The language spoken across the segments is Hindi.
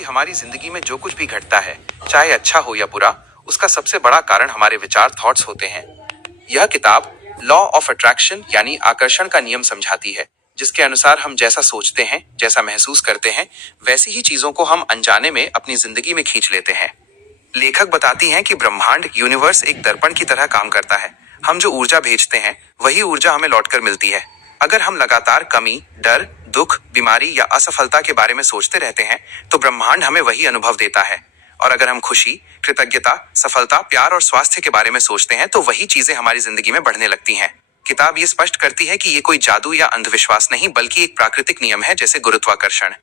कि हमारी जिंदगी में जो कुछ भी घटता है, चाहे अच्छा हो या बुरा, उसका सबसे बड़ा कारण हमारे विचार थॉट्स होते हैं। यह किताब लॉ ऑफ अट्रैक्शन यानी आकर्षण का नियम समझाती है, जिसके अनुसार हम जैसा सोचते हैं, जैसा महसूस करते हैं, वैसी ही चीजों को हम अनजाने में अपनी जिंदगी में खींच लेते हैं। लेखक बताती हैं कि ब्रह्मांड यूनिवर्स एक दर्पण की तरह काम करता है। हम जो ऊर्जा भेजते हैं, वही ऊर्जा हमें लौटकर मिलती है। अगर हम लगातार कमी, डर, दुख, बीमारी या असफलता के बारे में सोचते रहते हैं, तो ब्रह्मांड हमें वही अनुभव देता है। और अगर हम खुशी, कृतज्ञता, सफलता, प्यार और स्वास्थ्य के बारे में सोचते हैं, तो वही चीजें हमारी जिंदगी में बढ़ने लगती हैं। किताब ये स्पष्ट करती है कि ये कोई जादू या अंधविश्वास नहीं, बल्कि एक प्राकृतिक नियम है, जैसे गुरुत्वाकर्षण।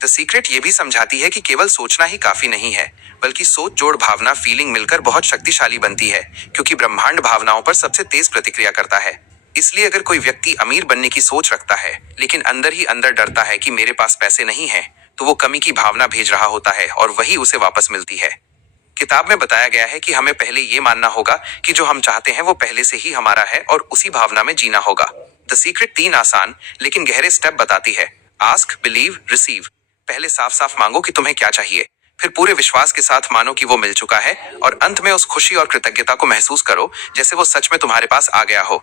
द सीक्रेट ये भी समझाती है कि केवल सोचना ही काफी नहीं है, बल्कि सोच जोड़ भावना फीलिंग मिलकर बहुत शक्तिशाली बनती है, क्योंकि ब्रह्मांड भावनाओं पर सबसे तेज प्रतिक्रिया करता है। इसलिए अगर कोई व्यक्ति अमीर बनने की सोच रखता है, लेकिन अंदर ही अंदर डरता है कि मेरे पास पैसे नहीं है, तो वो कमी की भावना भेज रहा होता है और वही उसे वापस मिलती है। किताब में बताया गया है कि हमें पहले ये मानना होगा कि जो हम चाहते हैं वो पहले से ही हमारा है, और उसी भावना में जीना होगा। द सीक्रेट 3 आसान लेकिन गहरे स्टेप बताती है। Ask, believe, receive. पहले साफ साफ मांगो कि तुम्हें क्या चाहिए, फिर पूरे विश्वास के साथ मानो कि वो मिल चुका है, और अंत में उस खुशी और कृतज्ञता को महसूस करो जैसे वो सच में तुम्हारे पास आ गया हो।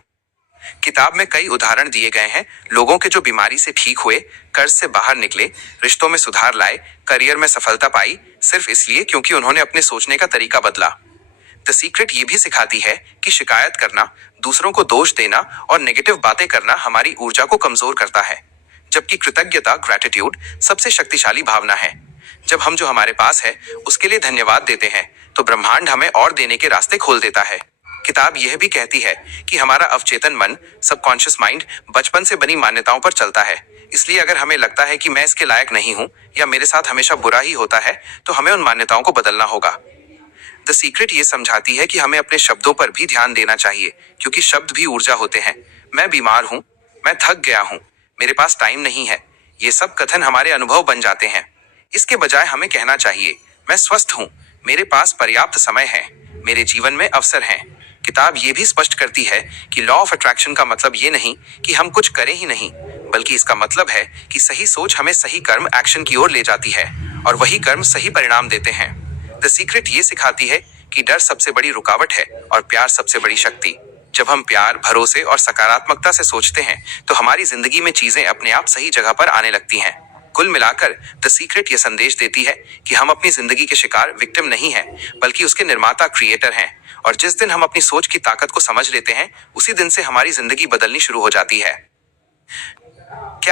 किताब में कई उदाहरण दिए गए हैं, लोगों के जो बीमारी से ठीक हुए, कर्ज से बाहर निकले, रिश्तों में सुधार लाए, करियर में सफलता पाई, सिर्फ इसलिए क्योंकि उन्होंने अपने सोचने का तरीका बदला। द सीक्रेट ये भी सिखाती है कि शिकायत करना, दूसरों को दोष देना और नेगेटिव बातें करना हमारी ऊर्जा को कमजोर करता है, जबकि कृतज्ञता, ग्रैटिट्यूड सबसे शक्तिशाली भावना है। जब हम जो हमारे पास है उसके लिए धन्यवाद देते हैं, तो ब्रह्मांड हमें और देने के रास्ते खोल देता है। किताब यह भी कहती है कि हमारा अवचेतन मन, सबकॉन्शियस माइंड, बचपन से बनी मान्यताओं पर चलता है। इसलिए अगर हमें लगता है कि मैं इसके लायक नहीं हूं या मेरे साथ हमेशा बुरा ही होता है, तो हमें उन मान्यताओं को बदलना होगा। द सीक्रेट ये समझाती है कि हमें अपने शब्दों पर भी ध्यान देना चाहिए, क्योंकि शब्द भी ऊर्जा होते हैं। मैं बीमार हूं, मैं थक गया हूं, मेरे पास टाइम नहीं है, ये सब कथन हमारे अनुभव बन जाते हैं। इसके बजाय हमें कहना चाहिए, मैं स्वस्थ हूं, मेरे पास पर्याप्त समय है, मेरे जीवन में अवसर हैं। किताब ये भी स्पष्ट करती है कि लॉ ऑफ अट्रैक्शन का मतलब ये नहीं कि हम कुछ करें ही नहीं, बल्कि इसका मतलब है कि सही सोच हमें सही कर्म एक्शन की ओर ले जाती है, और वही कर्म सही परिणाम देते हैं। द सीक्रेट ये सिखाती है कि डर सबसे बड़ी रुकावट है और प्यार सबसे बड़ी शक्ति। जब हम प्यार, भरोसे और सकारात्मकता से सोचते हैं, तो हमारी जिंदगी में चीजें अपने आप सही जगह पर आने लगती हैं। कुल मिलाकर द सीक्रेट ये संदेश देती है कि हम अपनी जिंदगी के शिकार, विक्टिम नहीं हैं, बल्कि उसके निर्माता, क्रिएटर हैं। और जिस दिन हम अपनी सोच की ताकत को समझ लेते हैं, उसी दिन से हमारी जिंदगी बदलनी शुरू हो जाती है। क्या